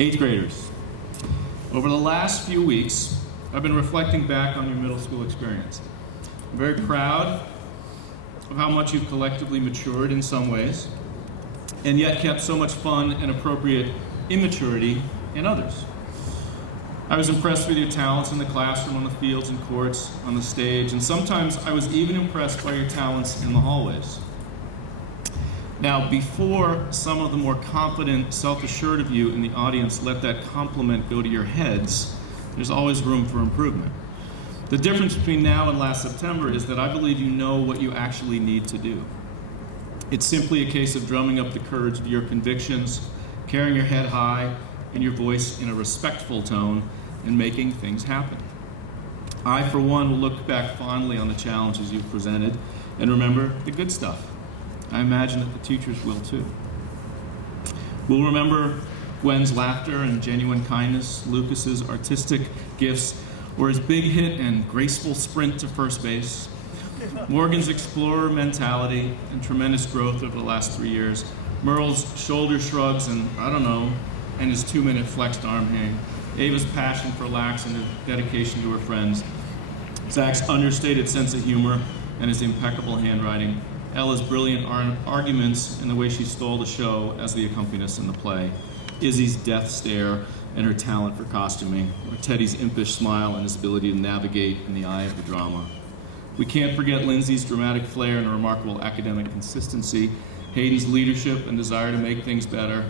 Eighth graders, over the last few weeks, I've been reflecting back on your middle school experience. I'm very proud of how much you've collectively matured in some ways, and yet kept so much fun and appropriate immaturity in others. I was impressed with your talents in the classroom, on the fields and courts, on the stage, and sometimes I was even impressed by your talents in the hallways. Now, before some of the more confident, self-assured of you in the audience let that compliment go to your heads, there's always room for improvement. The difference between now and last September is that I believe you know what you actually need to do. It's simply a case of drumming up the courage of your convictions, carrying your head high and your voice in a respectful tone, and making things happen. I, for one, will look back fondly on the challenges you've presented and remember the good stuff. I imagine that the teachers will too. We'll remember Gwen's laughter and genuine kindness, Lucas's artistic gifts, or his big hit and graceful sprint to first base, Morgan's explorer mentality and tremendous growth over the last 3 years, Merle's shoulder shrugs and, and his 2-minute flexed arm hang, Ava's passion for lax and dedication to her friends, Zach's understated sense of humor and his impeccable handwriting, Ella's brilliant arguments and the way she stole the show as the accompanist in the play, Izzy's death stare and her talent for costuming, or Teddy's impish smile and his ability to navigate in the eye of the drama. We can't forget Lindsay's dramatic flair and remarkable academic consistency, Hayden's leadership and desire to make things better,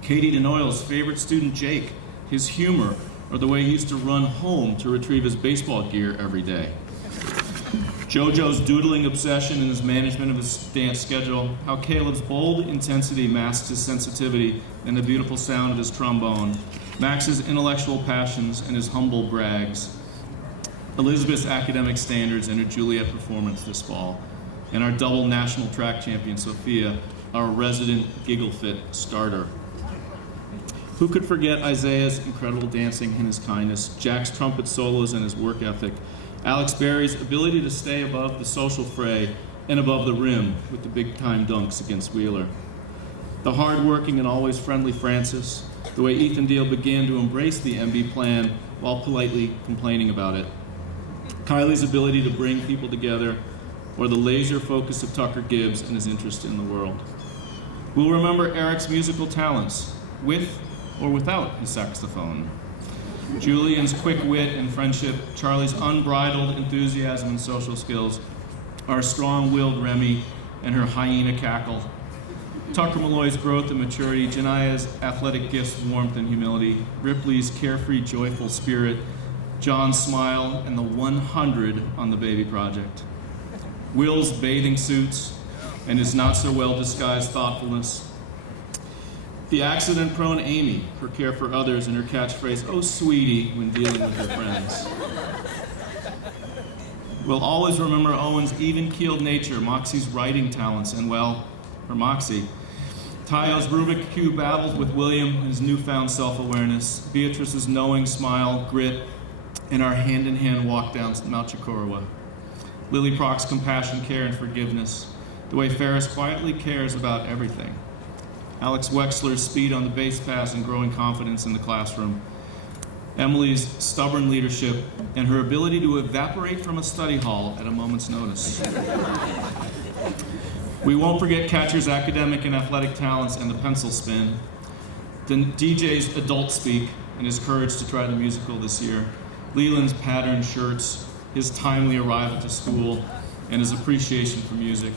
Katie DeNoyle's favorite student Jake, his humor, or the way he used to run home to retrieve his baseball gear every day. JoJo's doodling obsession and his management of his dance schedule, how Caleb's bold intensity masked his sensitivity and the beautiful sound of his trombone, Max's intellectual passions and his humble brags, Elizabeth's academic standards and her Juliet performance this fall, and our double national track champion, Sophia, our resident Giggle Fit starter. Who could forget Isaiah's incredible dancing and his kindness, Jack's trumpet solos and his work ethic, Alex Berry's ability to stay above the social fray and above the rim with the big-time dunks against Wheeler, the hard-working and always friendly Francis, the way Ethan Deal began to embrace the MB plan while politely complaining about it, Kylie's ability to bring people together, or the laser focus of Tucker Gibbs and his interest in the world. We'll remember Eric's musical talents, with or without his saxophone, Julian's quick wit and friendship, Charlie's unbridled enthusiasm and social skills, our strong-willed Remy and her hyena cackle, Tucker Malloy's growth and maturity, Jania's athletic gifts, warmth, and humility, Ripley's carefree, joyful spirit, John's smile, and the 100 on the baby project, Will's bathing suits and his not-so-well-disguised thoughtfulness, the accident-prone Amy, her care for others and her catchphrase, "Oh, sweetie," when dealing with her friends. We'll always remember Owen's even-keeled nature, Moxie's writing talents, and, well, her Moxie. Tayo's Rubik Cube battles with William and his newfound self-awareness, Beatrice's knowing smile, grit, and our hand-in-hand walk down Mount Chikorowa. Lily Proc's compassion, care, and forgiveness, the way Ferris quietly cares about everything. Alex Wexler's speed on the base pass and growing confidence in the classroom. Emily's stubborn leadership and her ability to evaporate from a study hall at a moment's notice. We won't forget Catcher's academic and athletic talents and the pencil spin. Then DJ's adult speak and his courage to try the musical this year. Leland's patterned shirts, his timely arrival to school, and his appreciation for music.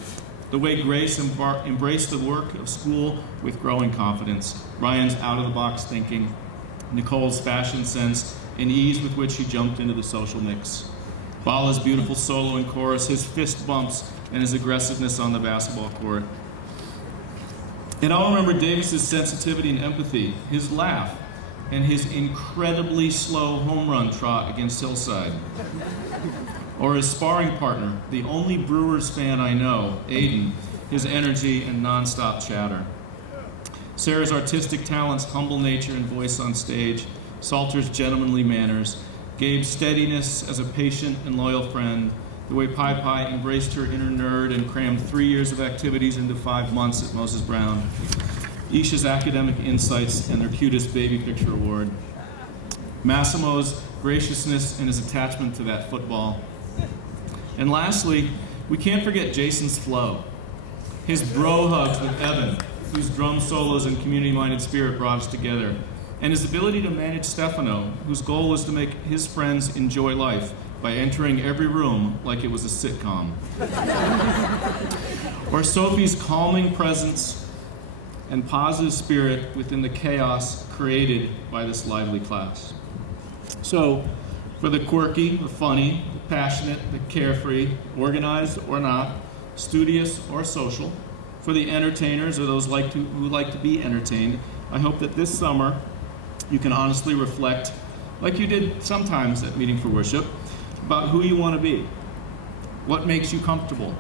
The way Grace embraced the work of school with growing confidence, Ryan's out-of-the-box thinking, Nicole's fashion sense, and ease with which she jumped into the social mix, Bala's beautiful solo and chorus, his fist bumps, and his aggressiveness on the basketball court. And I'll remember Davis's sensitivity and empathy, his laugh, and his incredibly slow home run trot against Hillside. Or his sparring partner, the only Brewers fan I know, Aiden, his energy and nonstop chatter. Sarah's artistic talents, humble nature and voice on stage, Salter's gentlemanly manners, Gabe's steadiness as a patient and loyal friend, the way Pi Pi embraced her inner nerd and crammed 3 years of activities into 5 months at Moses Brown. Isha's academic insights, and their cutest baby picture award, Massimo's graciousness and his attachment to that football. And lastly, we can't forget Jason's flow, his bro hugs with Evan, whose drum solos and community-minded spirit brought us together, and his ability to manage Stefano, whose goal was to make his friends enjoy life by entering every room like it was a sitcom. Or Sophie's calming presence and positive spirit within the chaos created by this lively class. So, for the quirky, the funny, the passionate, the carefree, organized or not, studious or social, for the entertainers or those who like to be entertained, I hope that this summer you can honestly reflect, like you did sometimes at Meeting for Worship, about who you want to be, what makes you comfortable,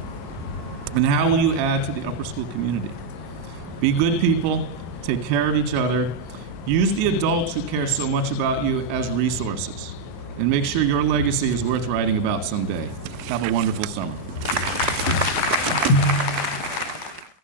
and how will you add to the upper school community. Be good people, take care of each other, use the adults who care so much about you as resources, and make sure your legacy is worth writing about someday. Have a wonderful summer.